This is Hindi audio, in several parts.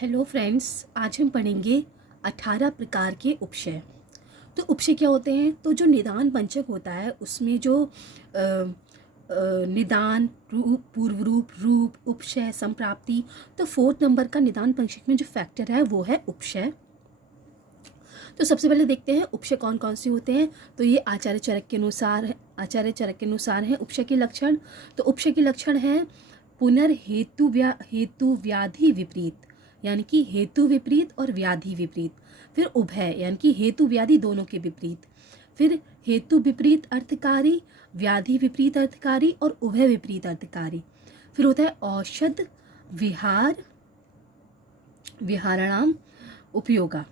हेलो फ्रेंड्स, आज हम पढ़ेंगे 18 प्रकार के उपशय। तो उपशय क्या होते हैं? तो जो निदान पंचक होता है उसमें जो निदान रूप, पूर्व रूप, रूप, उपशय, संप्राप्ति। तो 4 नंबर का निदान पंचक में जो फैक्टर है वो है उपशय। तो सबसे पहले देखते हैं उपशय कौन कौन से होते हैं। तो ये आचार्य चरक के अनुसार है उपशय के लक्षण। तो उपशय के लक्षण है हेतु व्याधि विपरीत, यानी कि हेतु विपरीत और व्याधि विपरीत। फिर उभय, यानी कि हेतु व्याधि दोनों के विपरीत। फिर हेतु विपरीत अर्थकारी, व्याधि विपरीत अर्थकारी और उभय विपरीत अर्थकारी। फिर होता है औषध विहाराणाम उपयोगा,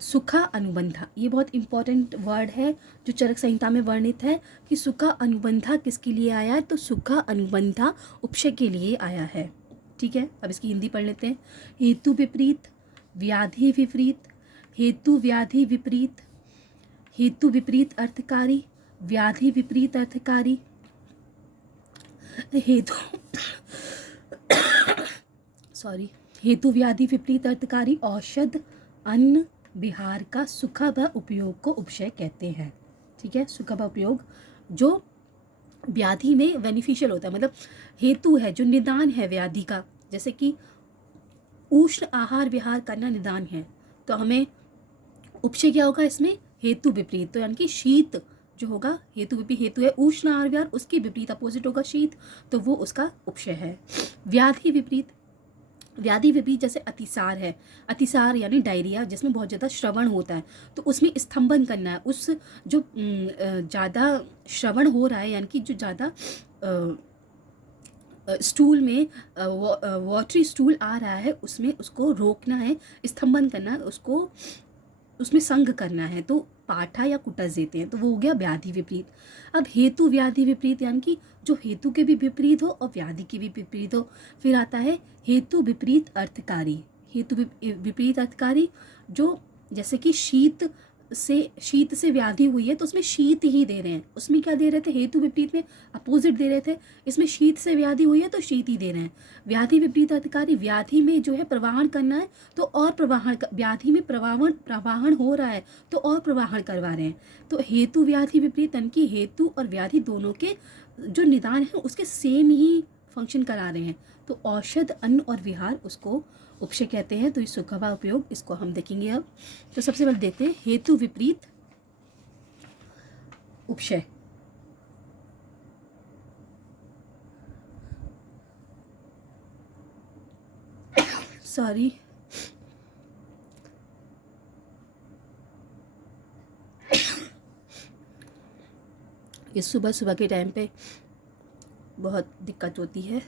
सुखा अनुबंधा। ये बहुत इंपॉर्टेंट वर्ड है जो चरक संहिता में वर्णित है कि सुखा अनुबंधा किसके लिए आया है। तो सुखा अनुबंधा उपशय के लिए आया है। ठीक है, अब इसकी हिंदी पढ़ लेते हैं। हेतु विपरीत, व्याधि विपरीत, हेतु व्याधि विपरीत, हेतु विपरीत अर्थकारी, व्याधि विपरीत अर्थकारी, हेतु व्याधि विपरीत अर्थकारी, औषध, अन्न, विहार का सुखा व उपयोग को उपशय कहते हैं। ठीक है, सुखा व उपयोग जो व्याधि में बेनिफिशियल होता है, मतलब हेतु है, जो निदान है व्याधि का। जैसे कि उष्ण आहार विहार करना निदान है, तो हमें उपशय क्या होगा इसमें? हेतु विपरीत। तो यानी कि शीत जो होगा, हेतु विपरीत, हेतु है उष्ण आहार विहार, उसकी विपरीत अपोजिट होगा शीत, तो वो उसका उपशय है। व्याधि विपरीत जैसे अतिसार है, अतिसार यानी डायरिया, जिसमें बहुत ज़्यादा श्रवण होता है, तो उसमें स्तंभन करना है। उस जो ज़्यादा श्रवण हो रहा है, यानी कि जो ज़्यादा स्टूल में वाटरी स्टूल आ रहा है, उसमें उसको रोकना है, स्तंभन करना है, उसको उसमें संग करना है, तो पाठा या कुटस देते हैं। तो वो हो गया व्याधि विपरीत। अब हेतु व्याधि विपरीत, यानी कि जो हेतु के भी विपरीत हो और व्याधि के भी विपरीत हो। फिर आता है हेतु विपरीत अर्थकारी। हेतु विपरीत अर्थकारी जो जैसे कि शीत से व्याधि हुई है, तो उसमें शीत ही दे रहे हैं। उसमें क्या दे रहे थे? हेतु विपरीत में अपोजिट दे रहे थे, इसमें शीत से व्याधि हुई है तो शीत ही दे रहे हैं। व्याधि विपरीत अर्थकारी, व्याधि में जो है प्रवाहन करना है, तो और प्रवाहन, व्याधि में प्रवाहन हो रहा है तो और प्रवाहन करवा रहे हैं। तो हेतु व्याधि विपरीत, यानी कि हेतु और व्याधि दोनों के जो निदान है उसके सेम ही फंक्शन करा रहे हैं। तो औषध, अन्न और विहार उसको उपशय कहते हैं। तो इस सुखा व उपयोग इसको हम देखेंगे अब। तो सबसे पहले देखते हैं हेतु विपरीत उपशय। सॉरी, ये सुबह सुबह के टाइम पे बहुत दिक्कत होती है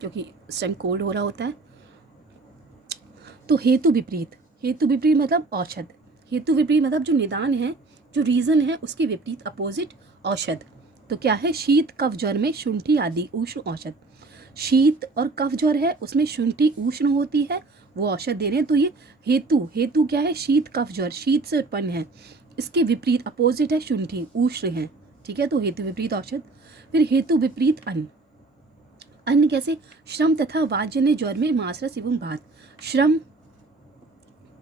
क्योंकि इस टाइम कोल्ड हो रहा होता है। तो हेतु विपरीत मतलब औषध। हेतु विपरीत मतलब जो निदान है, जो रीज़न है, उसके विपरीत अपोजिट औषध। तो क्या है? शीत कफ ज्वर में शुंठी आदि उष्ण औषध। शीत और कफ ज्वर है, उसमें शुंठी उष्ण होती है, वो औषध दे रहे हैं। तो ये हेतु क्या है? शीत कफ ज्वर, शीत से उत्पन्न है, इसके विपरीत अपोजिट है शुंठी, उष्ण है। ठीक है, तो हेतु विपरीत औषध। फिर हेतु विपरीत अन्न कैसे? श्रम तथा वातजन्य ज्वर में मांसरस एवं भात। श्रम,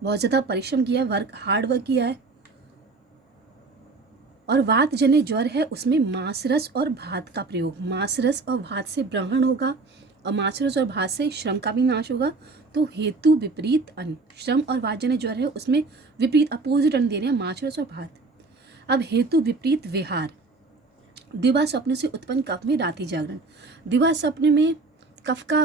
बहुत ज़्यादा परिश्रम किया है, हार्ड वर्क किया है, और वातजन्य ज्वर है, उसमें मांसरस और भात का प्रयोग। मांसरस और भात से ब्रहण होगा, और मांसरस और भात से श्रम का भी नाश होगा। तो हेतु विपरीत अन्न, श्रम और वातजन्य ज्वर है, उसमें विपरीत अपोजिट अन्न दे रहे हैं, मांसरस और भात। अब हेतु विपरीत विहार, दिवा स्वप्न से उत्पन्न कफ में रात्रि जागरण। दिवा स्वप्न में कफ का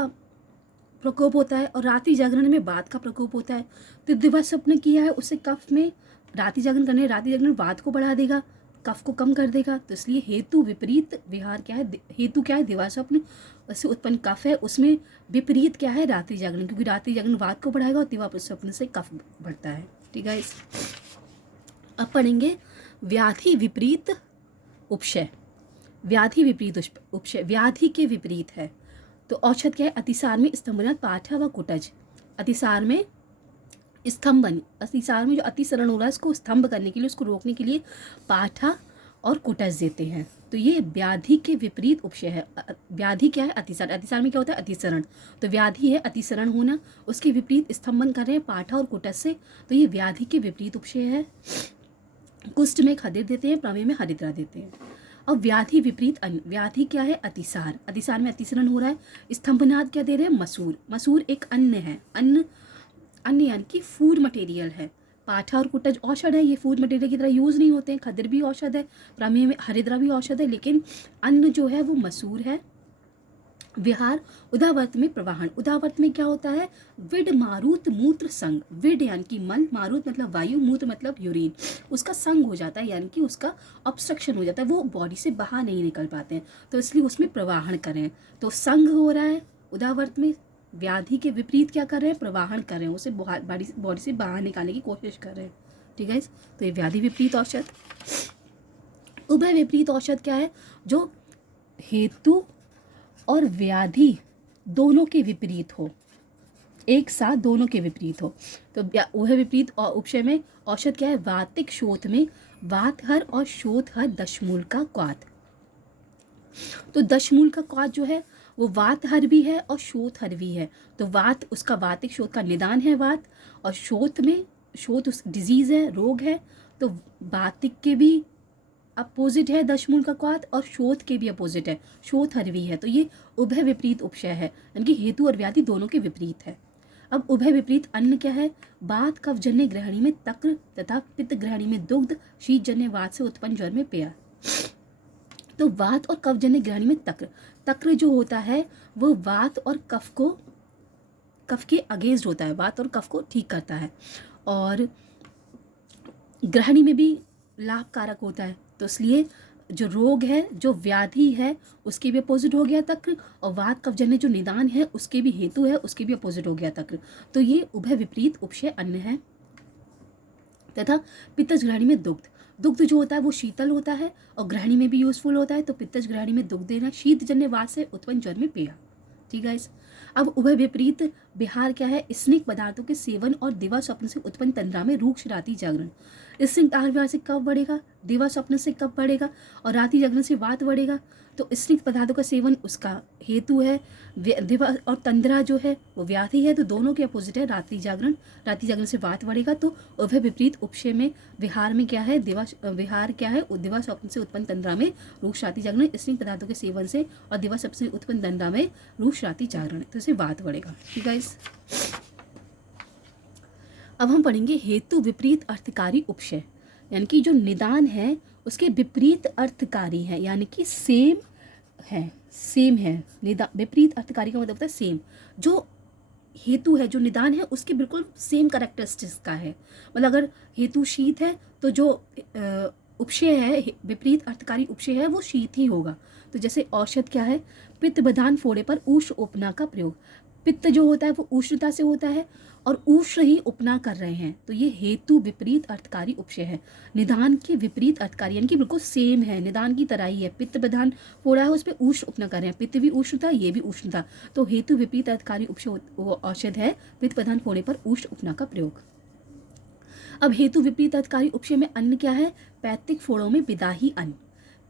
प्रकोप होता है और रात्रि जागरण में वात का प्रकोप होता है। तो दिवा स्वप्न किया है, उससे कफ में रात्रि जागरण वात को बढ़ा देगा, कफ को कम कर देगा। तो इसलिए हेतु विपरीत विहार क्या है? हेतु क्या है? दिवा स्वप्न से उत्पन्न कफ है, उसमें विपरीत क्या है? रात्रि जागरण, क्योंकि रात्रि जागरण वात को बढ़ाएगा और दिवा स्वप्न से कफ बढ़ता है। ठीक है, अब पढ़ेंगे व्याधि विपरीत उपशय। व्याधि विपरीत उपशय व्याधि के विपरीत है। तो औषध क्या है? अतिसार में स्तंभन, पाठा व कुटज। अतिसार में स्तंभन, अतिसार में जो अतिसरण हो रहा है उसको स्तंभ करने के लिए, उसको रोकने के लिए पाठा और कुटज देते हैं। तो ये व्याधि के विपरीत उपशय है। व्याधि क्या है? अतिसार। अतिसार में क्या होता है? अतिसरण। तो व्याधि है अतिसरण होना, उसके विपरीत स्तंभन कर रहे हैं पाठा और कुटस से, तो ये व्याधि के विपरीत उपशय है। कुष्ठ में खदिर देते हैं, प्रमेय में हरिद्रा देते हैं। अब व्याधि विपरीत अन्न, व्याधि क्या है? अतिसार। अतिसार में अतिसरण हो रहा है। स्तंभनाद क्या दे रहे हैं? मसूर। मसूर एक अन्न है, अन्न अन्न यानी कि फूड मटेरियल है। पाठा और कुटज औषध है, ये फूड मटेरियल की तरह यूज नहीं होते हैं। खदिर भी औषध है, प्रमेय में हरिद्रा भी औषध है, लेकिन अन्न जो है वो मसूर है। विहार उदावर्त में प्रवाहन। उदावर्त में क्या होता है? विड मारुत मूत्र संग। विड यानी कि मल, मारुत मतलब वायु, मूत्र मतलब यूरिन, उसका संग हो जाता है यानी कि उसका ऑब्स्ट्रक्शन हो जाता है, वो बॉडी से बाहर नहीं निकल पाते हैं, तो इसलिए उसमें प्रवाहन करें। तो संग हो रहा है उदावर्त में। व्याधि के विपरीत क्या कर रहे हैं? प्रवाहन कर रहे हैं, उसे बॉडी से बाहर निकालने की कोशिश कर रहे हैं। ठीक है, तो ये व्याधि विपरीत औषध। उभय विपरीत औषध क्या है? जो हेतु और व्याधि दोनों के विपरीत हो, एक साथ दोनों के विपरीत हो। तो वह विपरीत उपशय में औषध क्या है? वातिक शोथ में वातहर और शोथहर दशमूल का क्वाथ। तो दशमूल का क्वाथ जो है वो वातहर भी है और शोथहर भी है। तो वात उसका वातिक शोथ का निदान है वात, और शोथ में शोथ उस डिजीज है, रोग है, तो वातिक के भी अपोजिट है दशमूल का क्वाथ, और शोथ के भी अपोजिट है, शोथ हरवी है। तो ये उभय विपरीत उपशय है, यानी कि हेतु और व्याधि दोनों के विपरीत है। अब उभय विपरीत अन्न क्या है? वात कफजन्य ग्रहणी में तक्र तथा पित्त ग्रहणी में दुग्ध, शीत जन्य वात से उत्पन्न ज्वर में पेय। तो वात और कफजन्य ग्रहणी में तक्र, तक्र जो होता है वो वात और कफ के अगेंस्ट होता है, वात और कफ को ठीक करता है, और ग्रहणी में भी लाभकारक होता है। तो इसलिए जो रोग है, जो व्याधि है, उसके भी अपोजिट हो गया तक्र, और वात कफजन्य जो निदान है उसके भी हेतु है, उसके भी अपोजिट हो गया तक्र। तो ये उभय विपरीत उपशय अन्न है। तथा पित्तज ग्रहणी में दुग्ध, दुग्ध जो होता है वो शीतल होता है और ग्रहणी में भी यूजफुल होता है, तो पित्तज ग्रहणी में दुग्ध देना, शीत जन्य वात से उत्पन्न ज्वर में पेय। ठीक है। अब उभय विपरीत बिहार क्या है? स्निग्ध पदार्थों के सेवन और दिवा स्वप्न से उत्पन्न तंद्रा में रूक्ष राति जागरण। स्निग्ध आहार विहार से कब बढ़ेगा? दिवा स्वप्न से कब बढ़ेगा? और राति जागरण से वात बढ़ेगा। तो स्निग्ध पदार्थों का सेवन उसका हेतु है, दिवा और तंद्रा जो है वो व्याधि है, तो दोनों के अपोजिट है रात्रि जागरण। रात्रि जागरण से वात बढ़ेगा। तो उभय विपरीत उपशय में विहार में क्या है? विहार क्या है? दिवा स्वप्न से उत्पन्न तंद्रा में रूक्ष राति जागरण, स्निग्ध पदार्थों के सेवन से और दिवा स्वप्न से उत्पन्न तंद्रा में रूक्ष राति जागरण, तो इसे वात बढ़ेगा। ठीक है। अब हम पढ़ेंगे हेतु विपरीत अर्थकारी उपशय, यानी कि जो निदान है उसके विपरीत अर्थकारी है, यानी कि सेम है। विपरीत अर्थकारी का मतलब होता है सेम। जो हेतु है, जो निदान है, उसके बिल्कुल सेम कैरेक्टरिस्टिक्स का है। मतलब अगर हेतु शीत है तो जो उपशय है, विपरीत अर्थकारी उपशय है, वो शीत ही होगा। तो जैसे औषध क्या है? पित्त बधान फोड़े पर उष्ण उपना का प्रयोग। पित्त जो होता है वो उष्णता से होता है और उष्ण ही उपना कर रहे हैं, तो ये हेतु विपरीत अर्थकारी उपशय है। निदान के विपरीत अर्थकारी, यानी कि बिल्कुल सेम है, निदान की तरह ही है। पित्त बधान फोड़ा है, उस पर उष्ण उपना कर रहे हैं, पित्त भी उष्ण था, ये भी उष्ण था, तो हेतु विपरीत अर्थकारी उपशय वो औषध है, पित्त बधान फोड़े पर उष्ण उपना का प्रयोग। अब हेतु विपरीत अर्थकारी उपशय में अन्न क्या है? पैतृक फोड़ों में विदाही अन्न।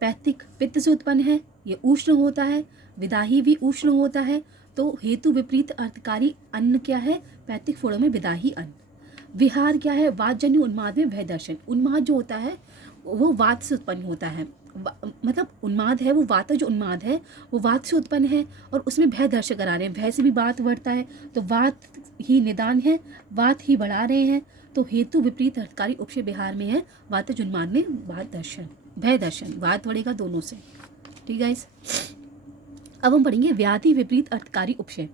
पैतृक पित्त से उत्पन्न है, ये उष्ण होता है, विदाही भी उष्ण होता है, तो हेतु विपरीत अर्थकारी अन्न क्या है? पैतृक फोड़ों में विदाही अन्न। विहार क्या है? वातजन्य उन्माद में भय दर्शन। उन्माद जो होता है वो वात से उत्पन्न होता है, मतलब उन्माद है वो वात, जो उन्माद है वो वात से उत्पन्न है और उसमें भय दर्शन करा रहे हैं, भय से भी वात बढ़ता है, तो वात ही निदान है, वात ही बढ़ा रहे हैं। तो हेतु विपरीत अर्थकारी उपशय बिहार में है वातज उन्माद में वात दर्शन, भय दर्शन, वात बढ़ेगा दोनों से। ठीक है। अब हम पढ़ेंगे व्याधि विपरीत अर्थकारी उपशय।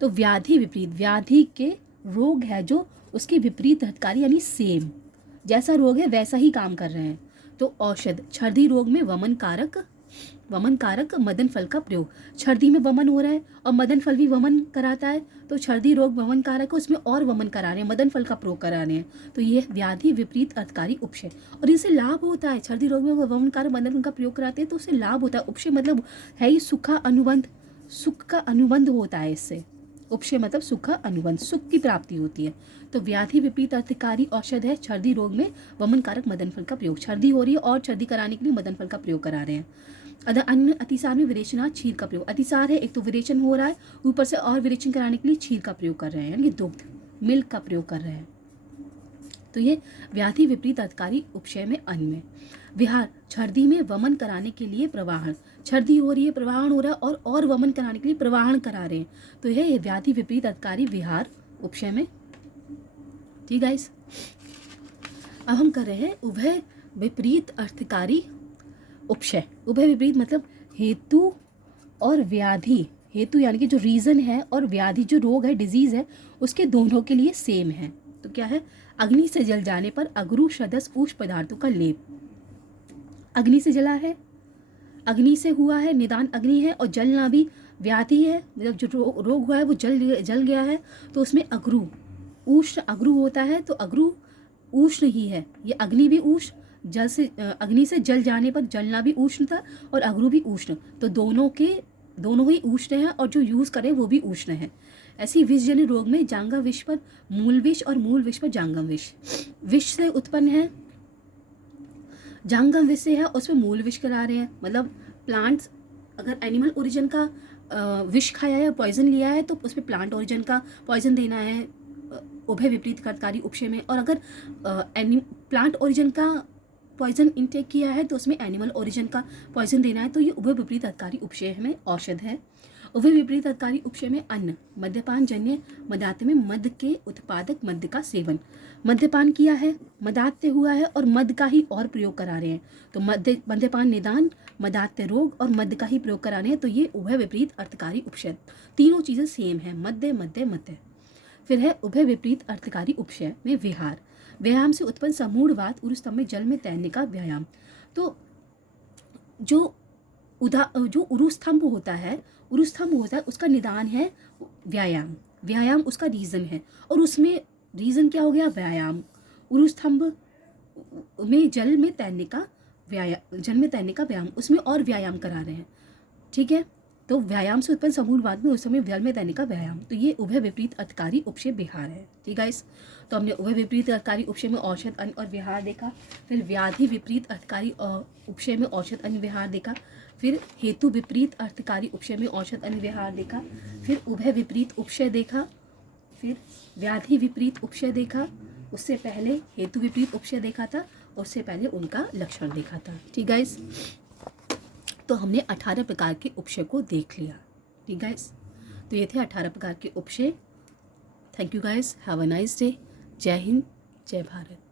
तो व्याधि विपरीत, व्याधि के रोग है जो उसके विपरीत अर्थकारी, यानी सेम, जैसा रोग है वैसा ही काम कर रहे हैं। तो औषध, छर्दी रोग में वमन कारक मदन फल का प्रयोग। छर्दी में वमन हो रहा है और मदन फल भी वमन कराता है, तो छर्दी रोग वमन कारक है, उसमें और वमन करा रहे हैं, मदन फल का प्रयोग करा रहे हैं, तो ये व्याधि विपरीत अर्थकारी उपशय। और इससे लाभ होता है, छर्दी रोग में वो वमन कारक मदन फल का प्रयोग कराते हैं तो उससे लाभ होता है। उपशय मतलब है ही सुख का अनुबंध, सुख का अनुबंध होता है इससे। उपशय मतलब सुख का अनुबंध, सुख की प्राप्ति होती है। तो व्याधि विपरीत अर्थकारी औषध है छर्दी रोग में वमन कारक मदन फल का प्रयोग। छर्दी हो रही है और छर्दी कराने के लिए मदन फल का प्रयोग करा रहे हैं। अन्य अतिसार में विरेचनार्थ क्षीर का प्रयोग। अतिसार है, एक तो विरेचन हो रहा है, ऊपर से और विरेचन कराने के लिए क्षीर का प्रयोग कर रहे हैं, यानी दुग्ध मिल्क का प्रयोग कर रहे हैं। तो ये व्याधि विपरीत अर्थकारी उपशय में अन्न में। विहार, छर्दी में वमन कराने के लिए प्रवाहन, छर्दी हो रही है, प्रवाहन हो रहा है, और वमन कराने के लिए प्रवाहन करा रहे हैं, तो ये व्याधि विपरीत अर्थकारी विहार उपशय में। ठीक गाइस, अब हम कर रहे हैं उभय विपरीत अर्थकारी उपशय। उभय विपरीत मतलब हेतु और व्याधि, हेतु यानी कि जो रीजन है, और व्याधि जो रोग है, डिजीज है, उसके दोनों के लिए सेम है। तो क्या है, अग्नि से जल जाने पर अगरू सदस्य उष्ण पदार्थों का लेप। अग्नि से जला है, अग्नि से हुआ है, निदान अग्नि है, और जलना भी व्याधि है, मतलब जो रोग हुआ है वो जल गया है, तो उसमें अगरू, उष्ण अगरू होता है, तो अगरू उष्ण ही है, ये अग्नि भी उष्ण, जल से अग्नि से जल जाने पर जलना भी उष्ण था और अगरू भी उष्ण, तो दोनों ही उष्ण है, और जो यूज करें वो भी उष्ण है। ऐसी विषजन्य रोग में जांघा विष पर मूल विष और मूल विष पर जांघम विष। विष से उत्पन्न है, जांघम विष से है, उसमें मूल विष करा रहे हैं, मतलब प्लांट्स, अगर एनिमल ओरिजिन का विष खाया है, पॉइजन लिया है, तो उसमें प्लांट ओरिजिन का पॉइजन देना है उभय विपरीत अर्थकारी उपशय में। और अगर प्लांट ओरिजिन का पॉइजन इनटेक किया है तो उसमें एनिमल ओरिजिन का पॉइजन देना है, तो ये उभय विपरीत अर्थकारी उपशय में औषध है। उभय विपरीत अर्थकारी उपशय में अन्न, मद्यपान जन्य मदात्य में मद के उत्पादक मद का सेवन। मद्यपान किया है, मदात्य हुआ है, और मद का ही और प्रयोग करा रहे हैं, तो मद्यपान निदान, मदात्य रोग, और मद का ही प्रयोग करा रहे हैं, तो ये उभय विपरीत अर्थकारी उपशय। तीनों चीज़ें सेम है, मद्य मद्य मद्य। फिर है उभय विपरीत अर्थकारी उपशय में विहार, व्यायाम से उत्पन्न समूढ़वात, उरुस्तंभ में जल में तैरने का व्यायाम। तो जो उरुस्तंभ होता है, उसका निदान है व्यायाम, व्यायाम उसका रीजन है, और उसमें रीजन क्या हो गया, व्यायाम। उरुस्तंभ में जल में तैरने का व्यायाम, उसमें और व्यायाम करा रहे हैं। ठीक है, तो व्यायाम से उत्पन्न समूढ़वात में उस समय जल में तैरने का व्यायाम, तो ये उभय विपरीत अर्थकारी उपशय विहार है। ठीक गाइस, तो हमने उभय विपरीत अर्थकारी उपशय में औषध अन्न और विहार देखा, फिर व्याधि विपरीत अर्थकारी उपशय में औषध अन्न विहार देखा, फिर हेतु विपरीत अर्थकारी उपशय में औषध अन्न विहार देखा, फिर उभय विपरीत उपशय देखा, फिर व्याधि विपरीत उपशय देखा, उससे पहले हेतु विपरीत उपशय देखा था, उससे पहले उनका लक्षण देखा था। ठीक गाइस, तो हमने 18 प्रकार के उपशय को देख लिया। ठीक गाइस, तो ये थे 18 प्रकार के उपशय। Thank you guys, have a nice day. जय हिंद, जय भारत।